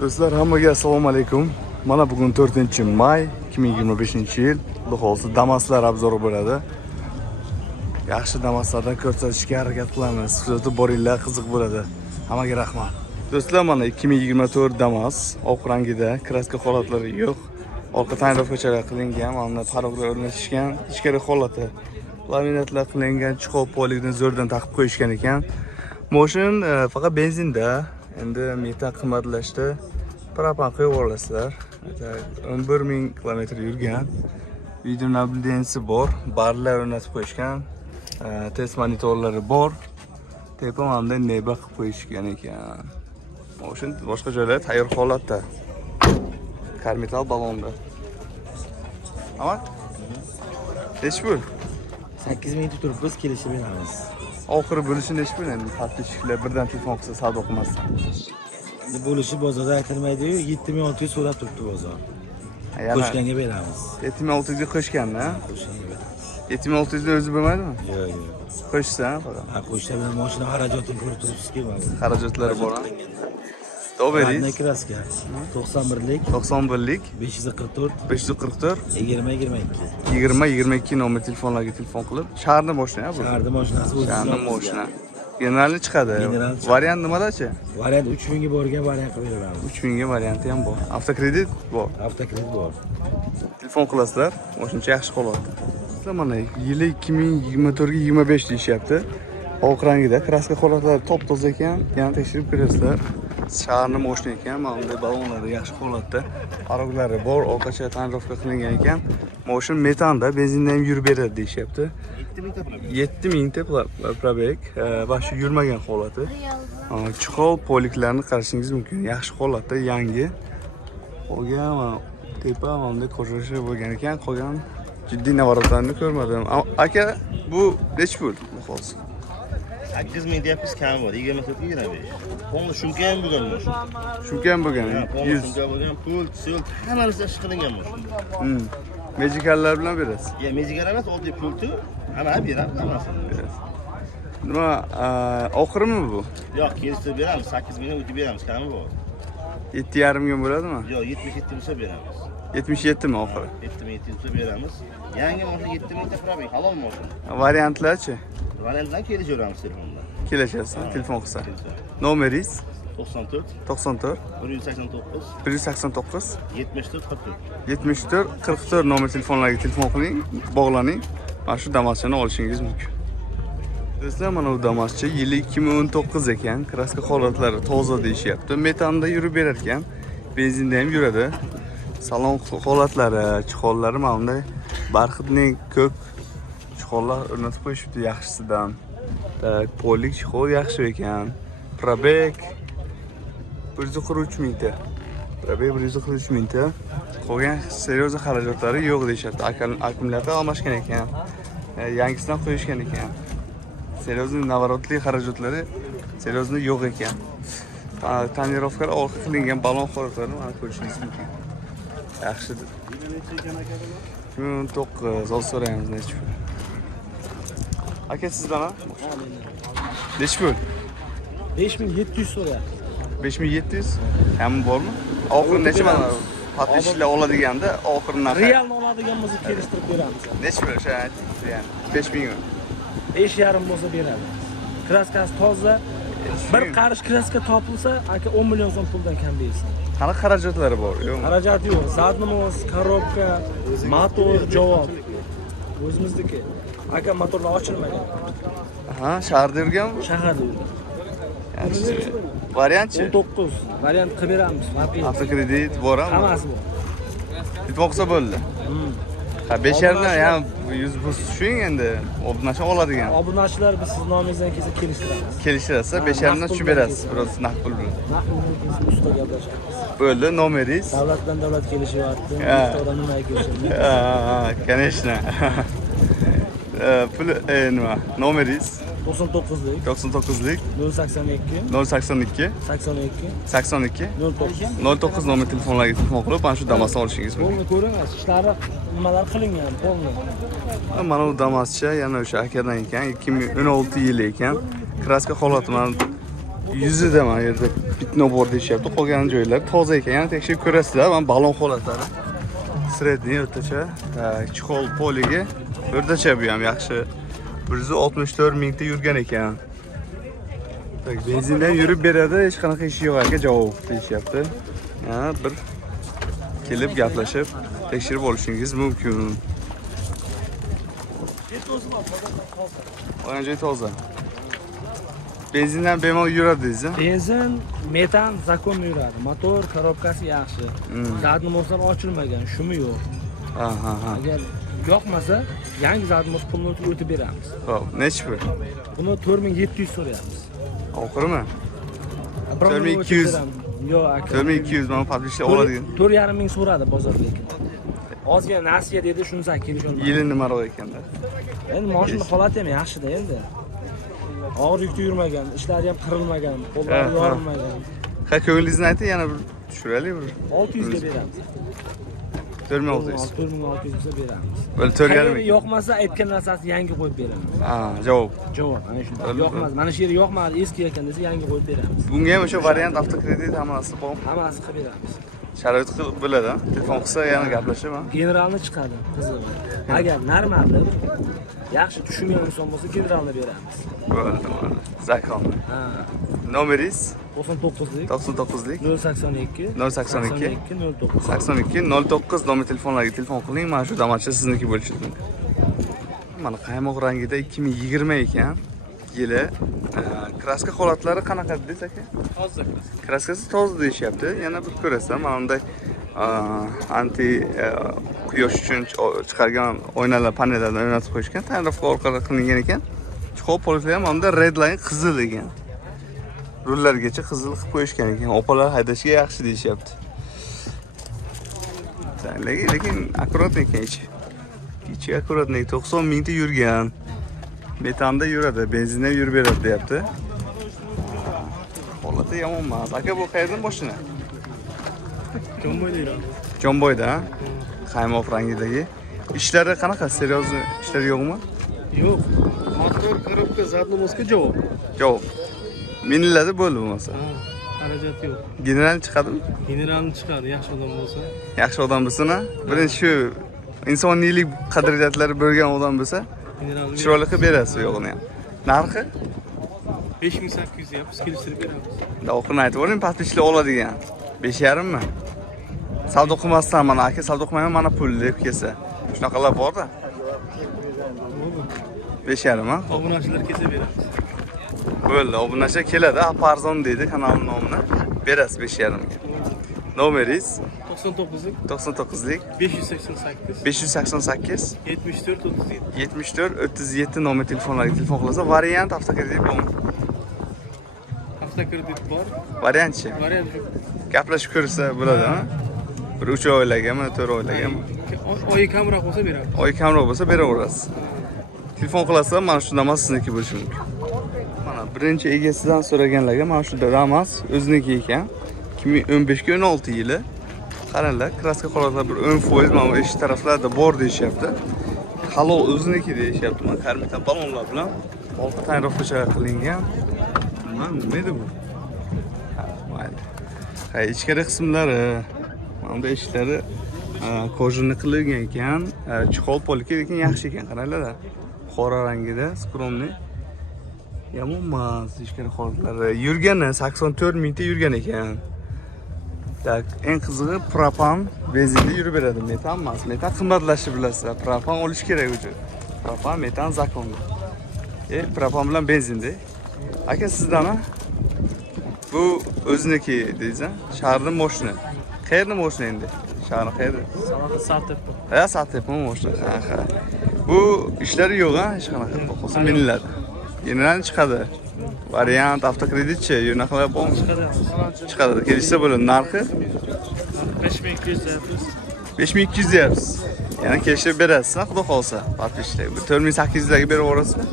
Do'stlar, hammaga assalomu alaykum. Mana bugun 4-may 2025-yil. Xudo xolsa Damaslar obzori bo'ladi. Yaxshi Damaslardan ko'rsatishga harakat qilamiz. Kuzatib boringlar, qiziq bo'ladi. Hammaga rahmat. Do'stlar, mana 2024 Damas oq rangida, kraska holatlari yo'q. Orqa tonirovkachalar qilingan, mana paroglar o'rnatishgan, ichkari holati. Laminatlar qilingan, chuqur polikni zo'rdan taqib qo'yishgan ekan. Motion faqat benzinda. Endi metan qimmatlashdi. Propan qo'yib olasizlar. 11,000 kilometr yurgan. Video navigatsiyasi bor, barlar o'rnatib qo'yishgan. Test monitorlari bor. Tepa hamda neba qilib qo'yishgan ekan. Motion boshqa joylar tayyor holatda. Karmetal balonda. Ama nechi bo'l? 8,000 turibmiz, kelishib beramiz. Oxiri bo'lishi nechi bo'l endi? Tatbishliklar birdan telefon qilsa savdo qilmasdan. Endi bo'lishi bozorda aytilmaydi-yu, 7,600 so'rab turibdi bozor. Qo'shganga beramiz. 7,600 ga qo'shganmi? Qo'shganga beramiz. 7,600 ni o'zi bo'lmaydimi? Yo'q, yo'q. Qo'shsa faqat. Ha, qo'shsa bilan mashina xarajatini ko'rib turibsiz-ku mana. Xarajatlari bor. Doberiz. Kraska 91lik 91lik 544 544 2022. 2022 nomer telefonlarga telefon qilib, shaharni boshlaydi bu. Shaharda mashinasi o'zi. Shaharni mashina. Generalni chiqadi. Variant nimadachi? Variant 3000 ga borgan variant qilib beramiz. 3000 ga varianti ham bor. Avtokredit bor. Avtokredit bor. Telefon qilasizlar, mashinacha yaxshi holatda. Mana yili 2024 ga 25 deyishyapti. Oq rangida, kraska holatlari top-toza ekan, yana tekshirib ko'rasizlar. Shaharni mashina ekan, mana bunday balonlari yaxshi holatda. Aroglari bor, orqacha tonirovka qilingan ekan. Mashina metanda, benzinda ham yurib beradi deyishyapti. 7000 ta probeg va shu yurmagan holati. Chuqur poliklarni qarashingiz mumkin. Yaxshi holatda, yangi. Qolgan mana tepa mana ko'rinishi bo'lgan ekan, qolgan jiddiy navarotlarni ko'rmadim. Aka, bu nechi pul xolos? 8,000 deyapmiz, kam bor. 24 ga 25. Qo'ng'i shunga ham bo'lgan mashina. Shunga ham bo'lgan. 100 shunga bo'lgan, pul, sil, hamma narsa ish qilingan mashina. Mejikallar bilan berasiz. Ya, mejikal emas, oddiy pultu, hamma beramiz, hammasini. Nima, oxirimi bu? Yo'q, kelishib beramiz, 8,000 ga o'tib beramiz, kami bor. 7,5 ga bo'ladimi? Yo'q, 77 bo'lsa beramiz. 77 mi oxiri? 7,700 bo'lsa beramiz. Yangi mashina 7,000 ta probeg, halol mashina. Variantlarchi? Variantdan kelishaveramiz telefonda. Kelishasiz, telefon qilsa. Nomeringiz 94 94 189 189 74 44. 74 44 nomer telefonlarga telefon qiling, bog'laning. Mana shu Damas'ni olishingiz mumkin. Do'stlar, mana bu Damas'chi yili 2019 ekan, kraska holatlari toza deyishyapti. Metanda yurib berar ekan, benzinda ham yuradi. Salon holatlari, chiqollari mana bunday barxitning ko'k chiqollar o'rnatib qo'yishibdi yaxshisidan. Polik chiqol yaxshi ekan. Probeg 143 mingta. Probeg 143 mingta. Qolgan seryoz xarajatlari yo'q deyishyapti. Akkumulyator almashgan ekan. Yangisidan qo'yishgan ekan. Seryoz navarotli xarajatlari seryozni yo'q ekan. Tonirovkalar orqa qilingan balon holatlari mana ko'rishingiz mumkin. Yaxshidir. 2009 ol so'raymiz nechi pul. Aka, sizdan ha? Nechi pul? 5700 so'rayapti. 5700? Ham bormi? Oxiri necha mana patishlar oladiganda oxiri narxi. Realni oladigan bo'lsa kelishtirib beramiz. Nechi pul o'sha yani 5000 mi? 5,5 bo'lsa beramiz. Kraskasi toza. Bir qarish kraska topilsa, aka 10 million so'm puldan kam bersin. Qani xarajatlari bor, yo'qmi? Xarajat yo'q. Zadnimoz, korobka, motor, javob. O'zimizniki. Aka, motorlar ochilmagan. Aha, shaharda yurganmi? Shaharda yurgan. Variantchi? 19. Variant qilib beramiz. Avtokredit borami? Hammasi bor. Telefon qilsa bo'ldi. Ha, 5,5 dan ham 100 pul tushing endi. Obunachi oladigan. Obunachilar biz siz nomingizdan kelsa kelishtiramiz. Kelishtirasiz, 5,5 dan tushib berasiz, biroz naqd pul bilan. Naqd pul usta gaplashamiz. Bo'ldi, nomeringiz? Davlat bilan davlat kelishyapti. Ustodan nimaga kelishamiz? Ha, конечно. Pul nima? Nomeringiz? 99lik 99lik 082 082 82 82 09 09 nomer telefonlarga telefon qilib mana shu Damas'ni olishingiz mumkin. Buni ko'ringiz, ishlari nimalar qilingan, polni. Mana bu Damas'cha yana o'sha akadan ekan, 2016 yili ekan. Kraska holati mana yuzida mana yerda bitno bor deyishyapti. Qolgan joylar toza ekan. Yana tekshirib ko'rasizlar. Mana balon holatlari. Sredniy o'rtacha, chexol poliga o'rtacha bu ham yaxshi. 164 mingta yurgan ekan. Tak, benzindan yurib beradi, hech qanaqa ishi yo'q aka, javob deyishyapti. Yana bir kelib gaplashib tekshirib olishingiz mumkin. Qolgan joy toza. Benzindan bemalol yuradi deysiz. Benzin, metan zakon yuradi. Motor korobkasi yaxshi. Zadnomoslar ochilmagan, shumi yo'q. Ha. Agar yoqmasa, yangi zadmos pulni o'tib beramiz. Xo'p, nechi pul? Buni 4700 so'rayapmiz. Oxirimi? 4200. Yo'q aka. 4200 mana podpishlar oladigan. 4,5 ming so'radi bozorda. Ozgina nasiya dedi, shundan kelisholmadim. Yili nimaroq ekanda? Endi mashina holati ham yaxshi-da endi. Og'ir yukda yurmagan, ishlari ham qirilmagan, qo'llari yorilmagan. Ha, ko'nglingizni ayting, yana bir tushiraylik bir. 600 ga beramiz. 4600. 4600 ga beramiz. Böyle 4,5 yoqmasa aytgan narsasi yangi qo'yib beramiz. Ha, javob. Javob, ana shunday. Yoqmadi, mana shu yeri yoqmadi, eski ekan desa yangi qo'yib beramiz. Bunga ham o'sha variant avtokredit hammasi bormi? Hammasi qilib beramiz. Sharoit qilib biladi, telefon qilsa yana gaplashaman. Generalni chiqadi, qizig'i. Agar normalda yaxshi tushungan inson bo'lsa, generalni beramiz. Bo'ldi. Zakon. Ha. Nomeringiz 99lik 99lik 082 082 09. 82 09 nomer telefonlarga telefon qiling. Mana shu damatcha sizniki bo'lishi mumkin. Mana qaymoq rangida 2020 ekan. Yili kraska holatlari qanaqa dedingiz aka? Toza. Kraskasi toza deyishyapti. Yana bir ko'rasizlar, mana bunday anti quyosh uchun chiqargan oynalar panellardan o'rnatib qo'yishgan. Ta'rifga orqali qilingan ekan. Chexol poliklar ham mana red line qizil ekan. Rullargacha qizil qilib qo'yishgan ekan. Opalar haydashga yaxshi deyishyapti. Lekin akkuratni ekan ichi. Ichi akkuratni 90 mingta yurgan. Metanda yuradi, benzinda yurib beradi deyapti. Holati yomon emas. Aka, bu qayerdan mashina? Jomboyda. Jomboyda, qaymoq rangidagi. Ishlari qanaqa? Seryoz ishlar yo'qmi? Yo'q. Motor korobka zadnomosga javob. Javob. Miniladi bo'ldi bo'lmasa. Xarajat yo'q. General chiqadimi? Generalni chiqadi, yaxshi odam bo'lsa. Yaxshi odam bo'lsa-na, birinchi shu insoniylik qadriyatlari bo'lgan odam bo'lsa, Generalni chiroyli qilib berasiz yo'g'ini ham. Narxi? 5800 yapib, kelishtirib beramiz. Davqini aytib o'ring, podpishlar oladigan. 5,5 mi? Savdo qilmasdan mana aka savdo qilmayman, mana pul deb kelsa. Shunaqalar bor-da. 5,5 mi? Obunachilar kelsa beramiz. Bo'ldi, obunachi keladi, Aparzon deydi kanal nomini. Berasiz 5,5 ga. Nomeringiz 99lik 99lik 588 588 74 37. 74 37 nomer telefonlarga telefon qilsa, variant avtokredit bormi? Avtokredit bor. Variantchi. Variant yo'q. Gaplashib ko'rsa bo'ladi-mi? Bir 3 oylargami, 4 oylargami? Oyi kamroq bo'lsa beramiz. Oy kamroq bo'lsa beraverasiz. Telefon qilasiz, mana shu damas sizniki bo'lishi mumkin. Mana birinchi egasidan so'raganlarga mana shu damas o'ziniki ekan. 2015-16 yili. Qaranglar, kraska holatlar bir 10% mana bu eshik taraflarda bor deyishyapti. Halol o'ziniki deyishyapti. Mana karmita balonlar bilan olti tayyorlash qilingan. Nima edi bu? Mayli. Ichkari qismlari mana bu eshiklari kojani qilingan ekan. Chexol polika lekin yaxshi ekan, qaranglar. Qora rangida, skromniy. Yomon emas ichkari holatlari. Yurgani 84 mingta yurgan ekan. Tak, eng qizig'i propan benzinda yurib beradi. Metan emas. Metan qimmatlashib bilasizlar. Propan olish kerak uchun. Propan, metan zakon. Propan bilan benzinda. Aka sizdami? Bu o'ziniki deysiz-a? Shaharning mashina. Qayerning mashina endi? Shahar qayerda? Satib. Ha, Satibmi mashina. Ha. Bu ishlari yo'q-a, hech qanaqa. Bo'lsa miniladi. General chiqadi. Variant avtokreditchi, yo'naqalar bormi? Chiqadi. Kelishsa bo'ladi. Narxi 5200 deyapmiz. 5200 deyapsiz. Yana kelishib berasiz, xudo xolsa. Podpishlar. 4800 larga berib yuborasizmi?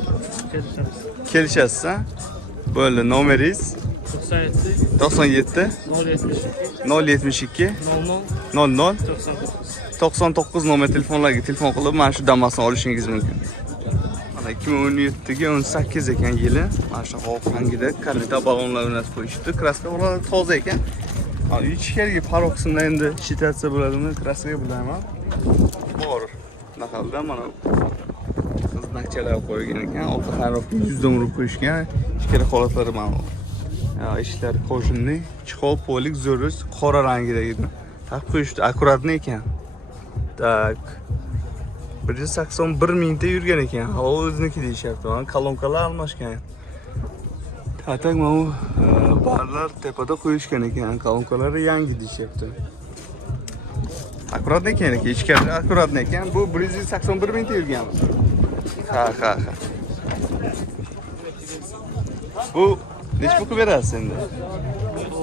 Kelishasiz, ha? Bo'ldi, nomeringiz 97 072 00 99 nomer telefonlarga telefon qilib mana shu damasni olishingiz mumkin. Mana 2017ga 18 ekan yili. Mana shu oq rangida karmita balonlar o'rnatib qo'yishdi. Kraska ular toza ekan. Ichkariga parok qismida endi ishlatish bo'ladimi? Kraskaga bilmayman. Bor. Naqalda mana znakchalar qo'ygan ekan. Orqa tarafga 100 dan urib qo'yishgan. Ichkari holatlari mana. Eshiklar qo'shinli, chexol polik zo'rus qora rangidagi. Taqib qo'yishdi, akkuratni ekan. Tak. 181 mingta yurgan ekan. Havo o'ziniki deyishyapti. Mana kolonkalar almashgan. Tatak mana barlar tepada qo'yishgan ekan. Kolonkalari yangi deyishyapti. Akkuratni ekan, ichkari akkuratni ekan. Bu 181 mingta yurgan. Ha. Bu necha pul berasiz endi?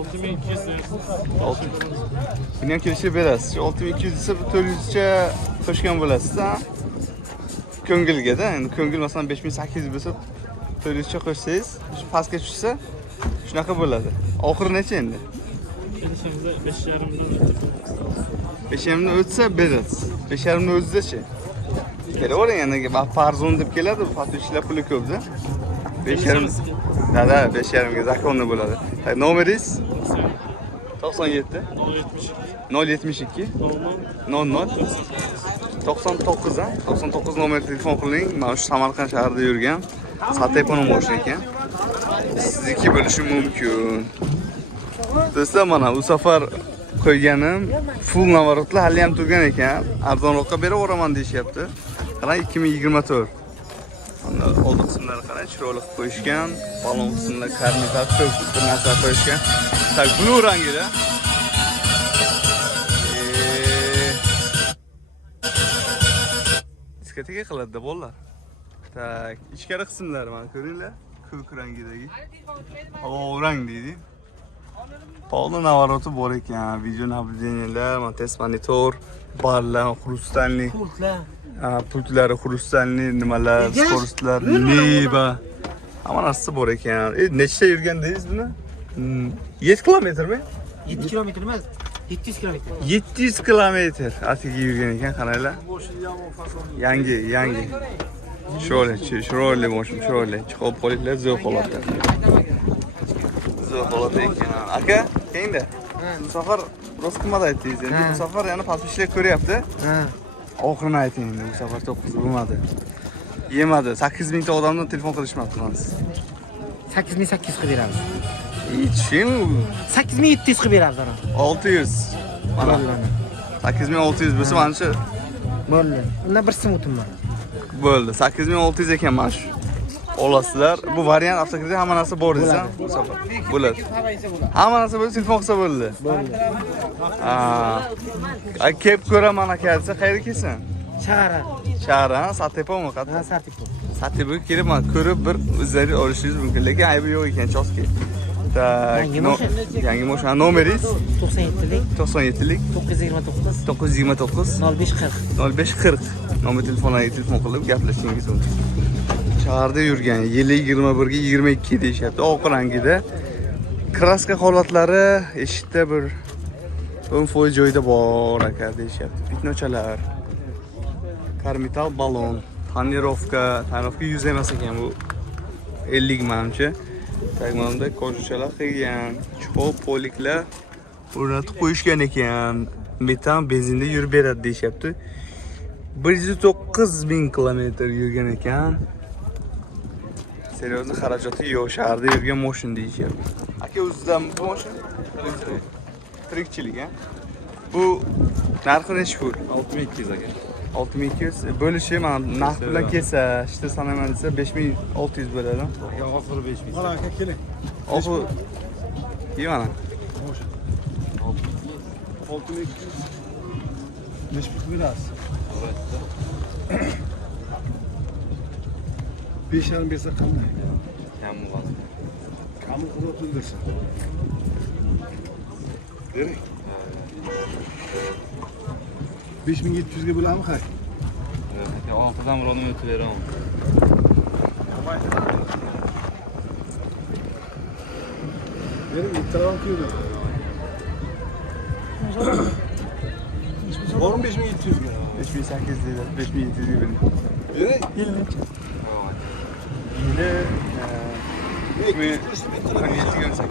6200. Buni ham kelishib berasiz. 6200 desa 400 cha qo'shgan bo'lasiz-a? Ko'ngilga-da, endi ko'ngil masalan 5800 bo'lsa 400 cha qo'shsangiz, shu pastga tushsa shunaqa bo'ladi. Oxiri necha endi? 5,5 dan o'tsa berasiz. 5,5 dan o'zida-chi? Beravering, endi farzon deb keladi, fatishlar puli ko'p-da. 5,5. Da, 5,5 ga zakonni bo'ladi. Nomeringiz? 97 072 00 99 ha? 99 nomerga telefon qiling. Men shu Samarqand shahrida yurgan. Satepon moshina ekan. Sizniki bo'lishi mumkin. Do'stlar, mana bu safar qo'yganim full navarotlar hali ham turgan ekan. Arzonroqqa beraveraman deyishyapti. Qarang 2024. Old qismlari qarang, chiroyli qilib qo'yishgan. Balon qismlar karmita ko'p bir narsa qo'yishgan. Tak, blue rangida. Diskoteka qiladi-da bolalar. Tak, ichkari qismlari mana ko'ringlar, ko'k rangidagi. Havo rang deydi. Polni navaroti bor ekan, video nablieniyalar, mana test monitor, barlar, xrustanli. Pultlari xrustanli, nimalar, sportlar, neba. Hamma narsa bor ekan. Nechta yurgan deysiz buni? 7 kilometrmi? 7 kilometr emas, 700 kilometr. 700 kilometr atiga yurgan ekan, qaranglar. Yangi. Chiroyli moshina, chiroyli. Chiqib poliklar zo'r holatda. Zo'r holatda ekan. Aka, keyinda. Bu safar rost qimmat aytdingiz. Endi bu safar yana pastishlar ko'ryapti. Oxirini ayting endi, bu safar 9 bo'lmadi. Yemadi. 8000 ta odamdan telefon qilishmabdi mana siz. 8800 qilib beramiz. Yetishim 8700 qilib beramiz ana. 600. Mana 8600 bo'lsa mana shu bo'ldi. Undan bir sim o'tdim. Bo'ldi. 8600 ekan mana shu. Olasizlar. Bu variant avtokredit hamma narsa bor desa, bu safar bo'ladi. Hamma narsa bo'lsa telefon qilsa bo'ldi. Bo'ldi. Kelib ko'raman aka desa, qayerga kelsin? Shahar, Satepomi qattiq? Ha, Satepo. Satepoga kelib mana ko'rib bir o'zlaringiz olishingiz mumkin, lekin aybi yo'q ekan, choski. Yangi mashina. Nomeringiz? 97lik 929 929 0540 0540. Nomer telefonlariga telefon qilib gaplashishingiz mumkin. Shaharda yurgan, yili 21 ga 22 deyishyapti. Oq rangida. Kraska holatlari eshikda bir 10% joyda bor aka deyishyapti. Pitnochalar. Karmital balon, tonirovka 100 emas ekan bu. 50 manimcha. Tagmonda ko'rchalar qilgan, chuqur poliklar o'rnatib qo'yishgan ekan. Metan benzinda yurib beradi deyishyapti. 109,000 kilometr yurgan ekan. Seryozni xarajati yo'q, shaharda yurgan mashina deyishyapti. Aka, o'zidan bu mashina tirikchilik, ha? Bu narxi necha pul? 6200 aka. 6200 bo'lishi mana narx bilan kelsa, ishda sanaman desa 5600 bo'ladi. Aka, oxiri 5000. Mana aka keling. Oxiri mana. 6200. Necha pul berasiz? 5,5 bersa qanday? Kam bo'ladi. Kamni qurib o'ldirsin. Bering. 5700 ga bo'ladimi, hay? Aka, orqadan birovni o'tib beraman. Bering, bittadan kuydi. Bormi 5700 ga? 5800 deydi, 5700 ga bering. Bering. yili 2017-18.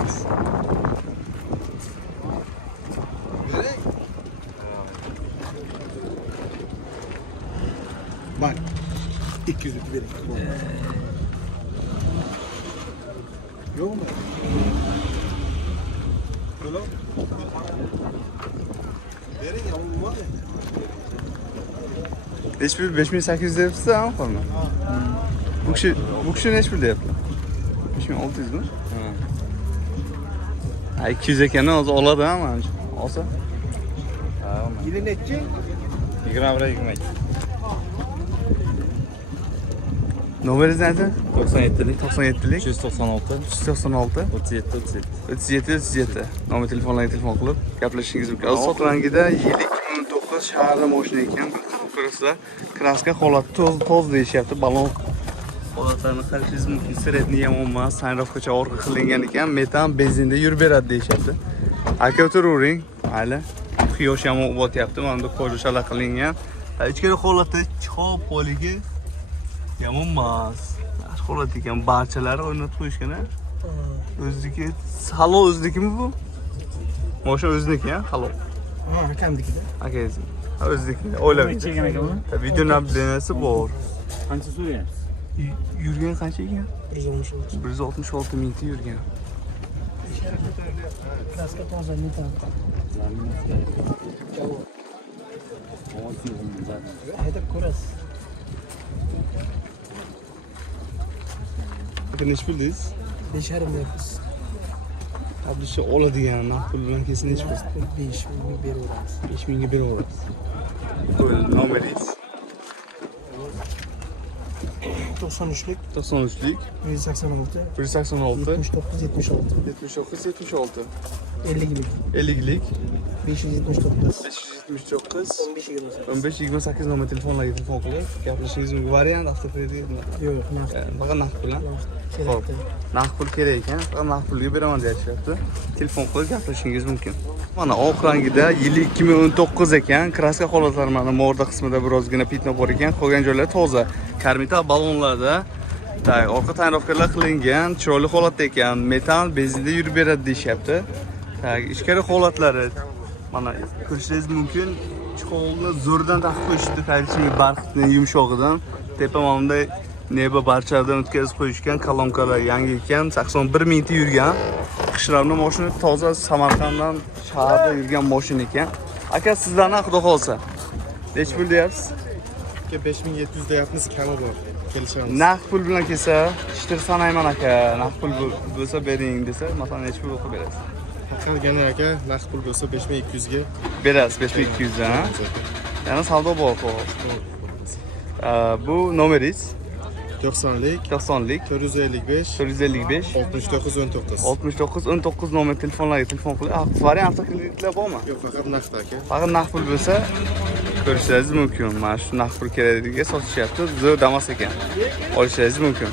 Bak. 200 lira verin. Yok mu? Böyle. Verin ya olmaz ya. Hiçbir 5800 deyapsiz ama qolma. Bu kishi nechi pul deyapti? 5600 mi? Ha. 200 ekandan hozir oladi ha mana shu. Olsa. Yili nechi? 21-22. Nomeringizni ayting. 97'lik. 97lik 396 396 37 37. 37 nomer telefonlarga telefon qilib gaplashishingiz mumkin. Sot rangida yili 2009 shahar mashina ekan. Ko'rasizlar, kraska holati toz deyishyapti. Balon holatlarini qarashingiz mumkin. Sredni yomon emas, sanrovkacha orqa qilingan ekan. Metan benzinda yurib beradi deyishyapti. Aka o'tiravering. Mayli. Quyosh ham o'tyapti. Mana bu qo'yishalar qilingan. Ichkari holati chop poligi yomon emas. Yaxshi holat ekan. Barchalari o'rnatib qo'yishgan a. O'zniki, halo o'znikimi bu? Mashina o'zniki, ha? Halo. Ha, akamnikida. Akangiz. O'zniki. O'ylab. Chekan ekanmi? Video nabliyanasi bor. Qancha so'rayapsiz? Yurgan qancha ekan? 160. 166 mingta yurgan. Kraska toza metan. Haydab ko'rasiz. Aka nechi pul deysiz? 5,5 deyapmiz. Tablishi oladigan naqd pul bilan kelsa nechi pul? 5 ming beraveramiz. 5 mingga beraveramiz. Qo'ying nomeringiz. 93lik 93lik 186 186 79 76 79 76 50lik 50lik 579 579 15 28. 15 28 nomer telefonlarga telefon qilib gaplashishingiz mumkin. Variant avtokredit Yo'q, naqd. faqat naqd pul. Xo'p, Kerakda. naqd pul kerak ekan. Faqat naqd pulga beraman deyapti. Telefon qilib gaplashishingiz mumkin. Mana oq rangida yili 2019 ekan. Kraska holatlari mana morda qismida birozgina pitno bor ekan. Qolgan joylar toza. Karmita balonlarda orqa tayinlovkalar qilingan, chiroyli holatda ekan. Metan benzinda yurib beradi deyishyapti. Ichkari holatlari mana ko'rishingiz mumkin. Chiqolni zo'rdan taqib qo'yishdi, tagchining barqitni yumshog'idan. Tepa mana neba barchadan o'tkazib qo'yishgan, kolonkalar yangi ekan, 81 mingta yurgan. Qishlarni mashina toza Samarqanddan shaharda yurgan mashina ekan. Aka sizlarni xudo xolsa. Nechi pul deyapsiz? 5700 deyapmiz, kami bor. Kelishamiz. Naqd pul bilan kelsa, ishtir sanayman aka. Naqd pul bo'lsa bering desa, masalan nechi pul qilib berasiz? Faqatgina aka, naqd pul bo'lsa 5200 ga Berasiz 5200 dan. Yana savdo bor xo'p. Bu nomeringiz 90lik 90lik 455 455 69 19. 69 19 nomer telefonlarga telefon qilib, variant avtokreditlar bormi? Yo'q, faqat naqd aka. Faqat naqd pul bo'lsa ko'rishingiz mumkin. Mana shu naqd pul kerakligiga sotishyapti. Zo'r Damas ekan. Olishingiz mumkin.